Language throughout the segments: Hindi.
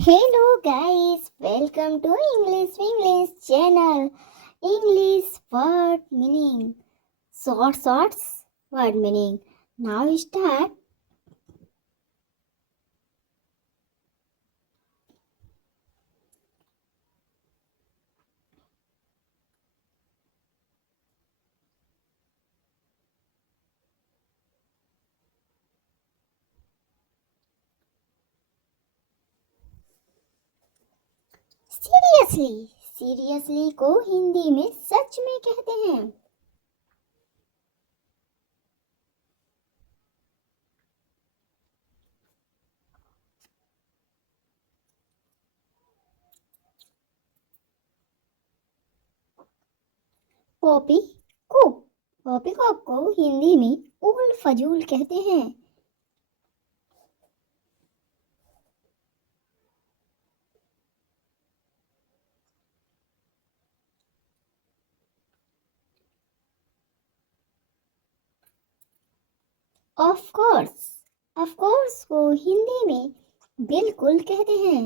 Hello guys, welcome to English channel. English word meaning. Shorts word meaning. Now start. Seriously को हिंदी में सच में कहते हैं. पॉपी पॉपी कॉक को हिंदी में उल फजूल कहते हैं. ऑफ कोर्स को हिंदी में बिल्कुल कहते हैं.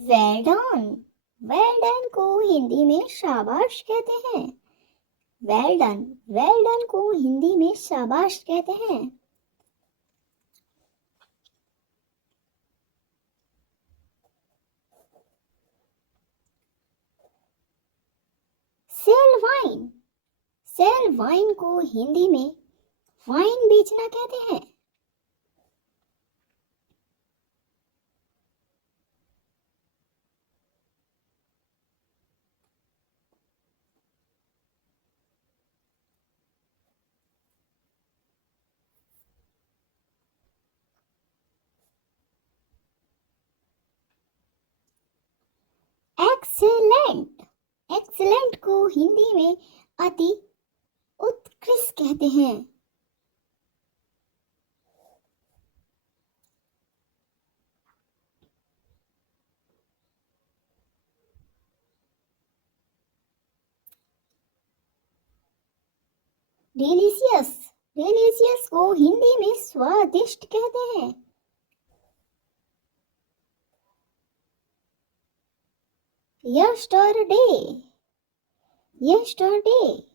वेल डन को हिंदी में शाबाश कहते हैं. वेल डन को हिंदी में शाबाश कहते हैं. सेल वाइन को हिंदी में वाइन बेचना कहते हैं. एक्सेलेंट को हिंदी में अति उत्कृष्ट कहते हैं. डिलीशियस को हिंदी में स्वादिष्ट कहते हैं.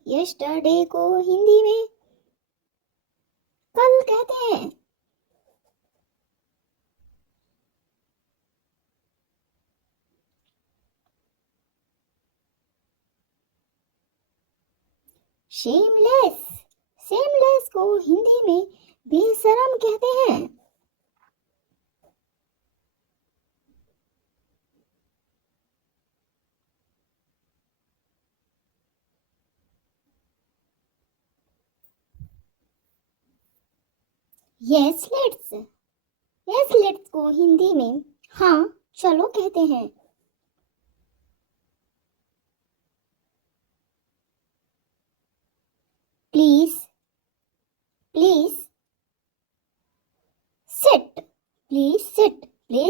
यस्टरडे को हिंदी में कल कहते हैं. शेमलेस को हिंदी में बेशरम कहते हैं. यस लेट्स को हिंदी में हाँ चलो कहते हैं. प्लीज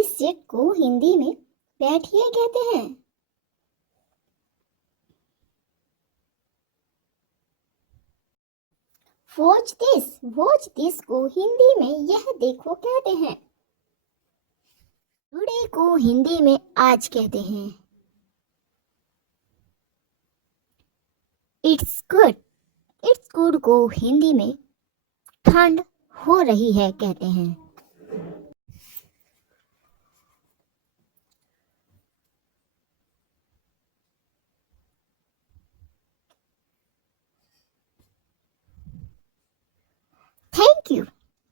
सिट को हिंदी में बैठिए कहते हैं. वॉच दिस को हिंदी में यह देखो कहते हैं. टुडे को हिंदी में आज कहते हैं. इट्स गुड को हिंदी में ठंड हो रही है कहते हैं.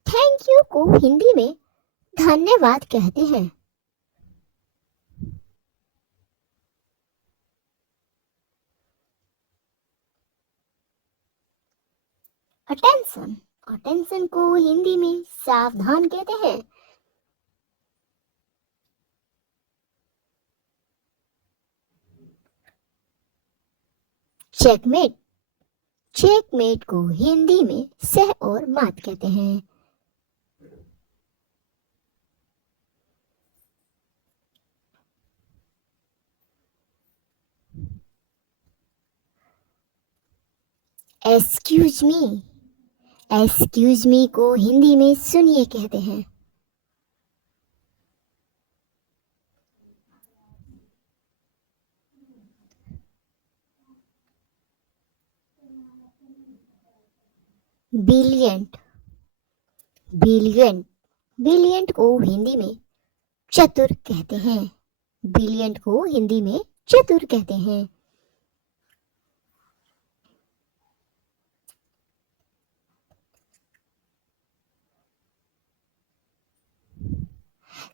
थैंक यू को हिंदी में धन्यवाद कहते हैं. अटेंशन को हिंदी में सावधान कहते हैं. चेकमेट को हिंदी में सह और मात कहते हैं. एक्सक्यूज एक्सक्यूज मी को हिंदी में सुनिए कहते हैं। ब्रिलियंट, ब्रिलियंट, ब्रिलियंट को हिंदी में चतुर कहते हैं। ब्रिलियंट को हिंदी में चतुर कहते हैं।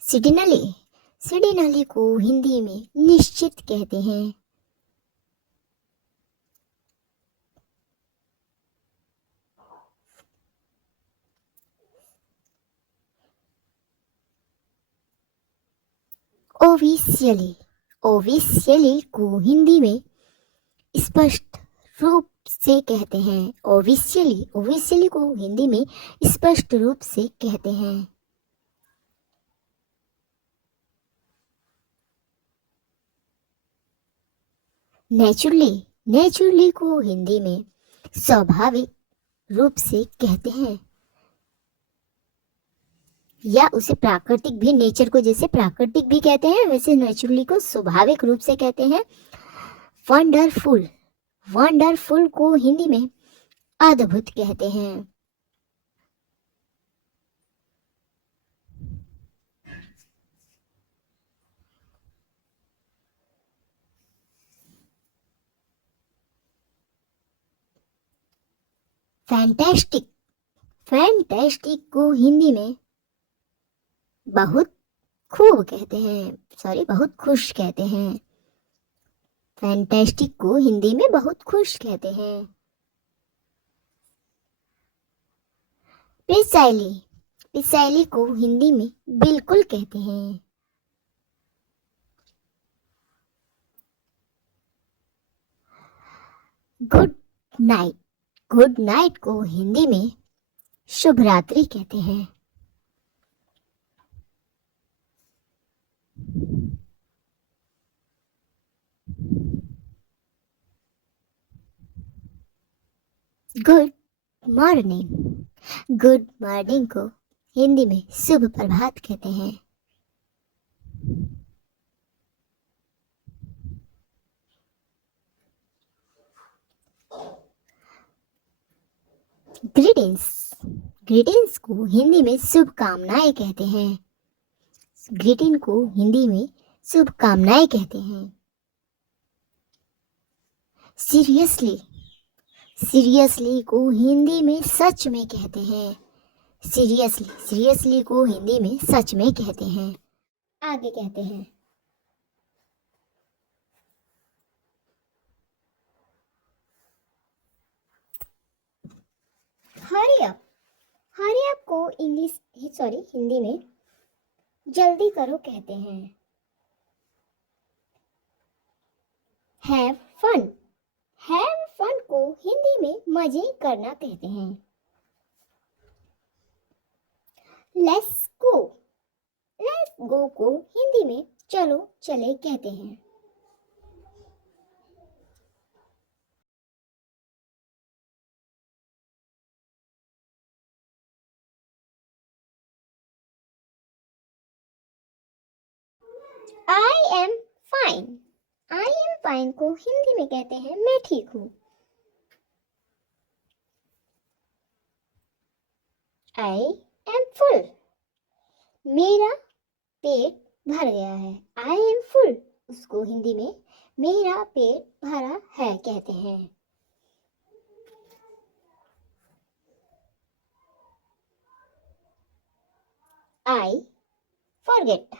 सिडिनली, सिडिनली को हिंदी में निश्चित कहते हैं। ओविशियली, ओविशियली को हिंदी में स्पष्ट रूप से कहते हैं। ओविशियली, ओविशियली को हिंदी में स्पष्ट रूप से कहते हैं। नेचुरली, नेचुरली को हिंदी में स्वाभाविक रूप से कहते हैं, या उसे प्राकृतिक भी, नेचर को जैसे प्राकृतिक भी कहते हैं वैसे नेचुरली को स्वाभाविक रूप से कहते हैं। वंडरफुल, वंडरफुल को हिंदी में अद्भुत कहते हैं। फैंटास्टिक, फैंटास्टिक को हिंदी में बहुत खूब कहते हैं, सॉरी बहुत खुश कहते हैं। फैंटास्टिक को हिंदी में बहुत खुश कहते हैं। प्रिसाइली, प्रिसाइली को हिंदी में बिल्कुल कहते हैं। गुड नाइट, गुड नाइट को हिंदी में शुभ रात्रि कहते हैं। गुड मॉर्निंग, गुड मॉर्निंग को हिंदी में शुभ प्रभात कहते हैं। ग्रीटिंग्स, ग्रीटिंग्स को हिंदी में शुभकामनाएं कहते हैं। ग्रीटिंग को हिंदी में शुभकामनाएं कहते हैं। सीरियसली, सीरियसली को हिंदी में सच में कहते हैं। सीरियसली, सीरियसली को हिंदी में सच में कहते हैं। आगे कहते हैं, हरी अप, हरी अप को इंग्लिश, सॉरी हिंदी में जल्दी करो कहते हैं। हैव फन, हैव फन को हिंदी में मजे करना कहते हैं। लेट्स गो, लेट्स गो को हिंदी में चलो चले कहते हैं। I am fine, I am fine को हिंदी में कहते हैं मैं ठीक हूँ। आई एम फुल, मेरा पेट भर गया है। आई एम फुल उसको हिंदी में मेरा पेट भरा है कहते हैं। आई फॉरगेट,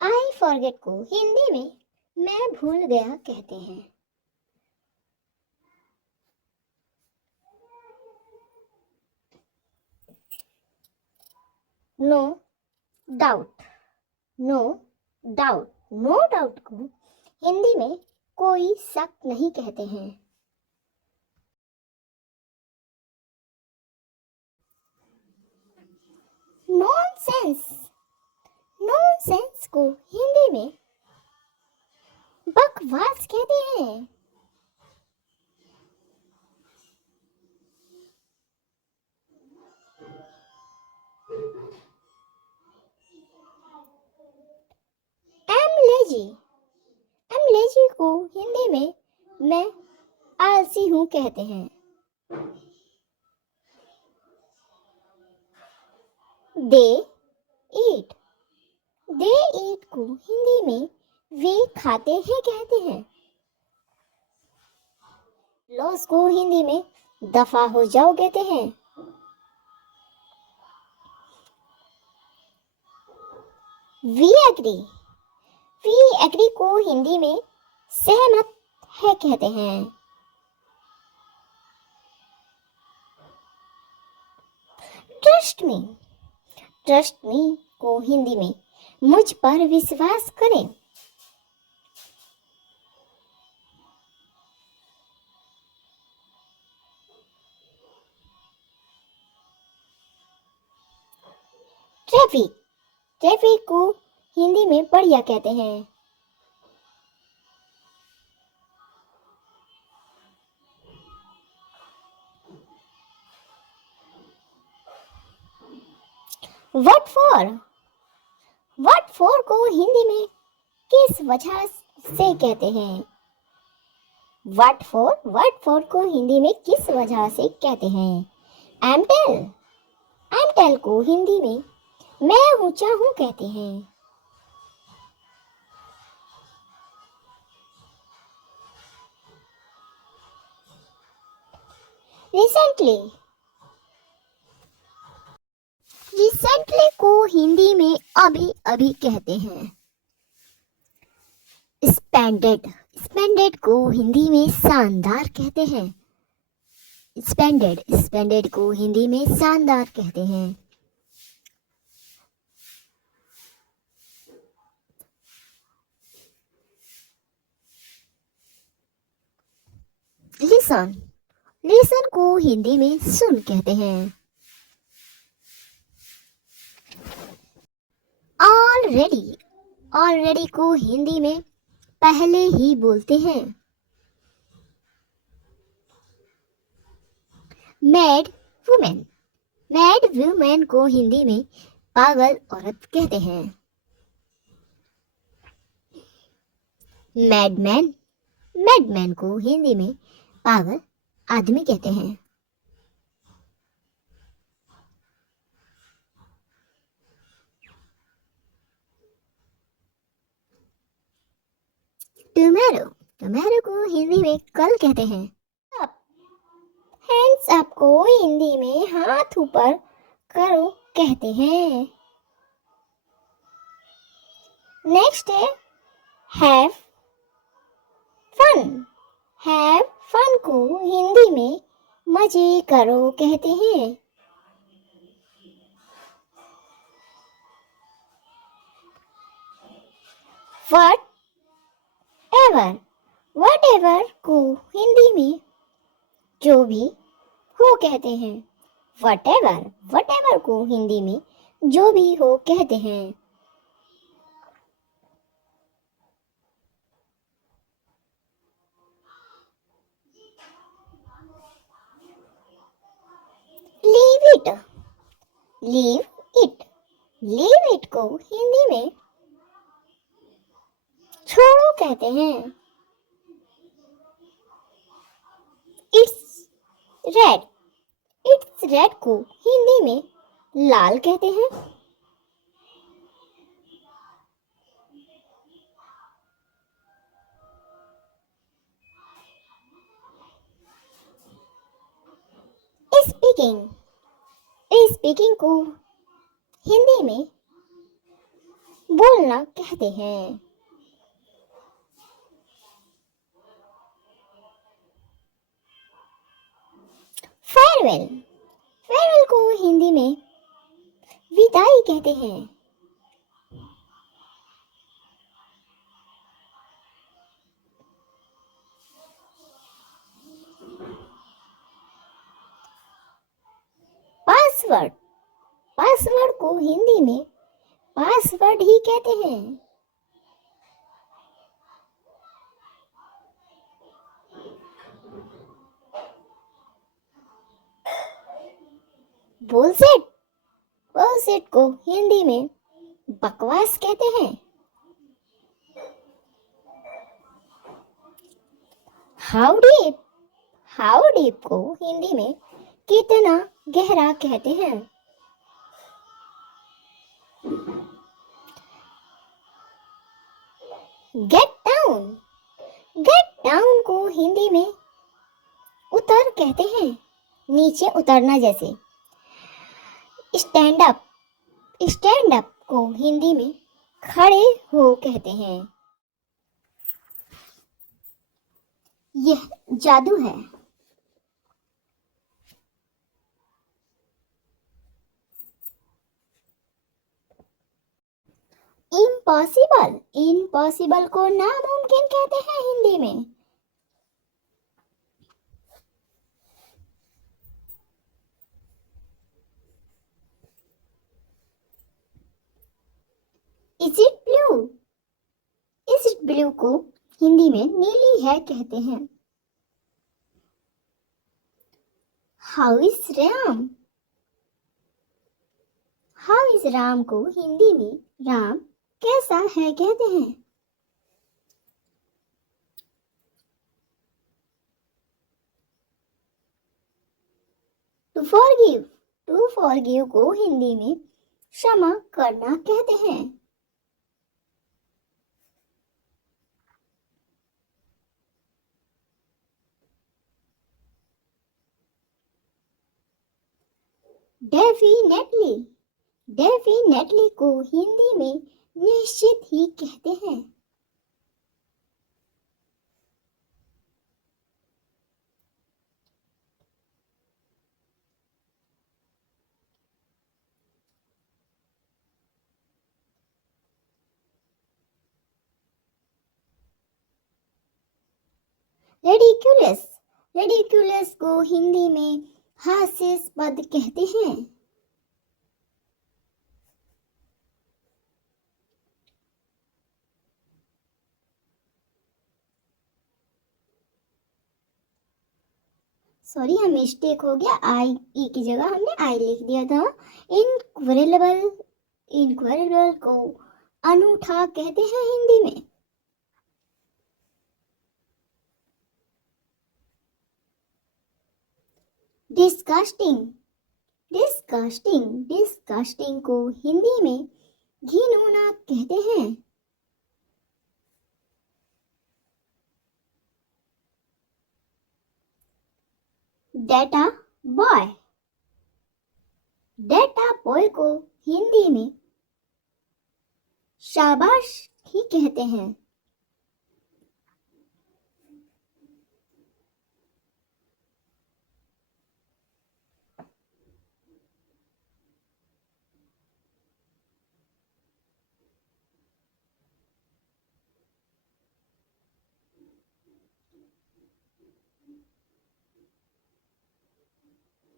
आई फॉरगेट को हिंदी में मैं भूल गया कहते हैं। No doubt, no doubt, no doubt को हिंदी में कोई शक नहीं कहते हैं। नॉनसेंस, नॉनसेंस को हिंदी में बकवास कहते हैं। हूँ कहते हैं। दे ईट, दे ईट को हिंदी में वे खाते हैं कहते हैं। लॉस को हिंदी में दफा हो जाओ कहते हैं। वी एग्री, वी एग्री को हिंदी में सहमत है कहते हैं। ट्रस्ट मी, ट्रस्ट मी को हिंदी में मुझ पर विश्वास करें। ट्रैफिक, ट्रैफिक को हिंदी में बढ़िया कहते हैं। व्हाट फॉर, व्हाट फॉर को हिंदी में किस वजह से कहते हैं। व्हाट फॉर को हिंदी में किस वजह से कहते हैं। एमटेल, एमटेल को हिंदी में मैं ऊंचा हूं कहते हैं। रिसेंटली, रिसेंटली को हिंदी में अभी अभी कहते हैं। स्पेंडेड, स्पेंडेड को हिंदी में शानदार कहते हैं। स्पेंडेड, स्पेंडेड को हिंदी में शानदार कहते हैं। लिसन, लिसन को हिंदी में सुन कहते हैं। ऑलरेडी, ऑलरेडी को हिंदी में पहले ही बोलते हैं। मैड वुमेन, मैड वुमेन को हिंदी में पागल औरत कहते हैं। मैडमैन, मैडमैन को हिंदी में पागल आदमी कहते हैं। टुमारो, टुमारो को हिंदी में कल कहते हैं। अप, हैंड्स अप को हिंदी में हाथ ऊपर करो कहते हैं। नेक्स्ट है हैव फन, हैव फन को हिंदी में मजे करो कहते हैं। वट एवर, वट एवर को हिंदी में जो भी हो कहते हैं। वट एवर को हिंदी में जो भी हो कहते हैं। Leave it, leave it, leave it को हिंदी में छोड़ो कहते हैं। इट्स रेड, इट्स रेड को हिंदी में लाल कहते हैं। स्पीकिंग, स्पीकिंग को हिंदी में बोलना कहते हैं। फेयरवेल, फेयरवेल को हिंदी में विदाई कहते हैं। पासवर्ड, पासवर्ड को हिंदी में पासवर्ड ही कहते हैं। बुलसेट, बुलसेट को हिंदी में बकवास कहते हैं। हाउ डीप, हाउ डीप को हिंदी में कितना गहरा कहते हैं? Get down. गेट डाउन को हिंदी में उतर कहते हैं, नीचे उतरना जैसे। Stand up. स्टैंड अप को हिंदी में खड़े हो कहते हैं। यह जादू है। इम्पॉसिबल। इम्पॉसिबल को नामुमकिन कहते हैं हिंदी में। Is it blew. Is it blew को हिंदी में नीली है कहते हैं। How is Ram. How is Ram को हिंदी में राम कैसा है कहते हैं। To forgive. टू फॉरगिव को हिंदी में क्षमा करना कहते हैं। डेफिनेटली। डेफिनेटली को हिंदी में निश्चित ही कहते हैं। रेडिकुलस। रेडिकुलस को हिंदी में हास्यास्पद कहते हैं। सॉरी, हम मिस्टेक हो गया, आई ई की जगह हमने आई लिख दिया था। इनक्वेरेबल। इनक्वेरेबल को अनूठा कहते हैं हिंदी में। डिस्गस्टिंग। डिस्गस्टिंग। डिस्गस्टिंग को हिंदी में घिनौना कहते हैं। Data boy. डेटा बॉय को हिंदी में शाबाश ही कहते हैं।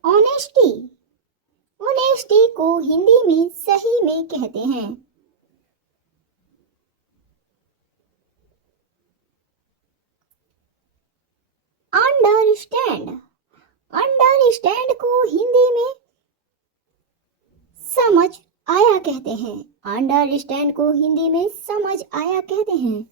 ऑनेस्टी। ऑनेस्टी को हिंदी में सही में कहते हैं। अंडरस्टैंड। अंडरस्टैंड को हिंदी में समझ आया कहते हैं। अंडरस्टैंड को हिंदी में समझ आया कहते हैं।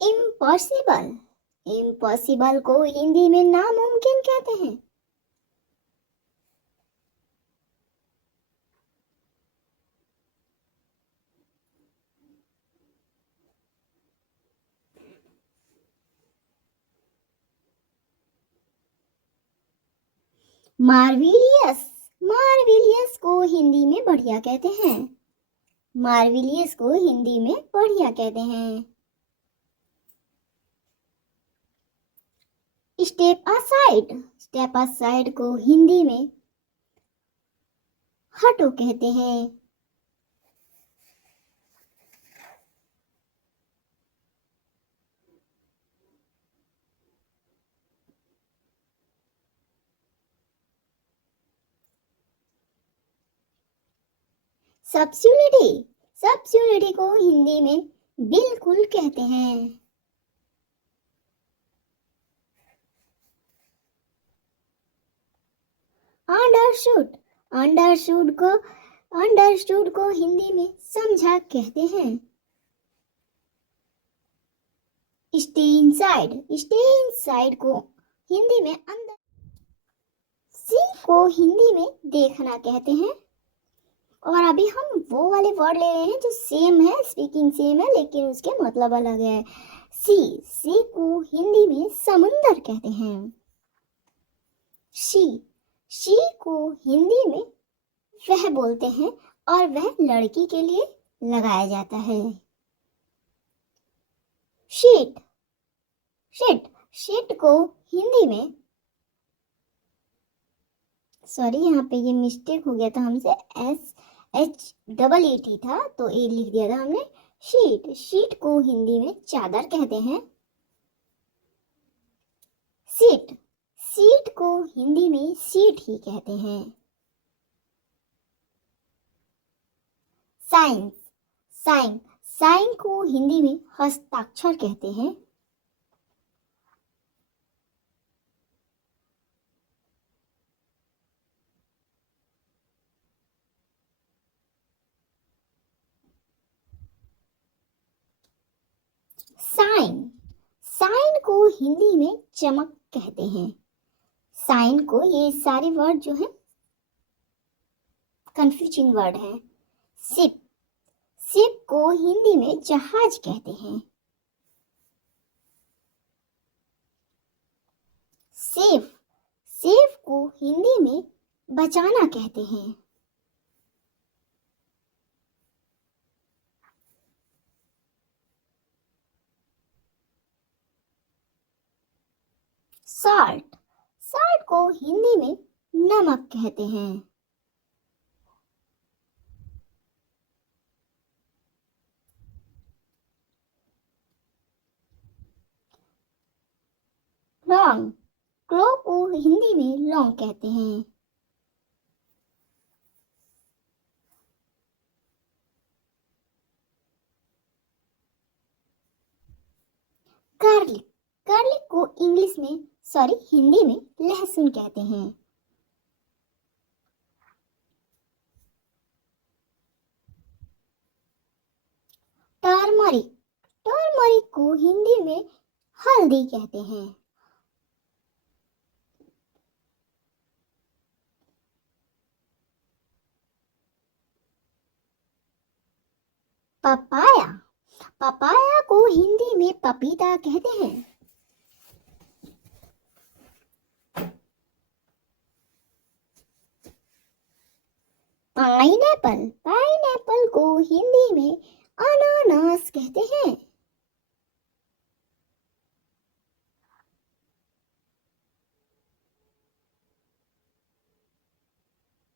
इम्पॉसिबल। इम्पॉसिबल को हिंदी में नामुमकिन कहते हैं। मार्विलियस। मार्विलियस को हिंदी में बढ़िया कहते हैं। मार्विलियस को हिंदी में बढ़िया कहते हैं। Step aside. स्टेप असाइड को हिंदी में हटो कहते हैं। सब्सिडिटी। सब्सिडिटी को हिंदी में बिल्कुल कहते हैं। अंडरस्टूड। अंडरस्टूड को हिंदी में समझा कहते हैं। स्टे इनसाइड को हिंदी में अंदर। सी को हिंदी में देखना कहते हैं। और अभी हम वो वाले वर्ड ले रहे हैं जो सेम है, स्पीकिंग सेम है, लेकिन उसके मतलब अलग है। सी को हिंदी में समुंदर कहते हैं। शी को हिंदी में वह बोलते हैं और वह लड़की के लिए लगाया जाता है। शीट शीट को हिंदी में, सॉरी यहाँ पे ये मिस्टेक हो गया था हमसे, SHEET था तो ए लिख दिया था हमने। शीट को हिंदी में चादर कहते हैं। सीट को हिंदी में सीट ही कहते हैं। साइन को हिंदी में हस्ताक्षर कहते हैं। साइन को हिंदी में चमक कहते हैं। साइन को, ये सारे वर्ड जो है कंफ्यूजिंग वर्ड है। शिप को हिंदी में जहाज कहते हैं। सेफ को हिंदी में बचाना कहते हैं। साल्ट को हिंदी में नमक कहते हैं। लॉन्ग को हिंदी में लॉन्ग कहते हैं। गार्लिक को इंग्लिश में, सॉरी हिंदी में लहसुन कहते हैं। टर्मरिक को हिंदी में हल्दी कहते हैं। पपाया को हिंदी में पपीता कहते हैं। पाइनएप्पल को हिंदी में अनानास कहते हैं।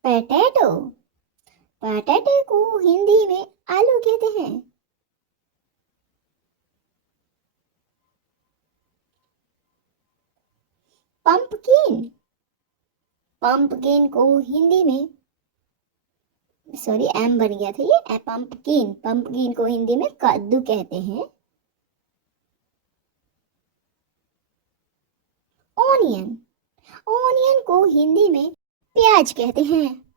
पोटैटो को हिंदी में आलू कहते हैं। पंपकिन को हिंदी में, सॉरी एम बन गया था ये, पंपकिन को हिंदी में कद्दू कहते हैं। ऑनियन को हिंदी में प्याज कहते हैं।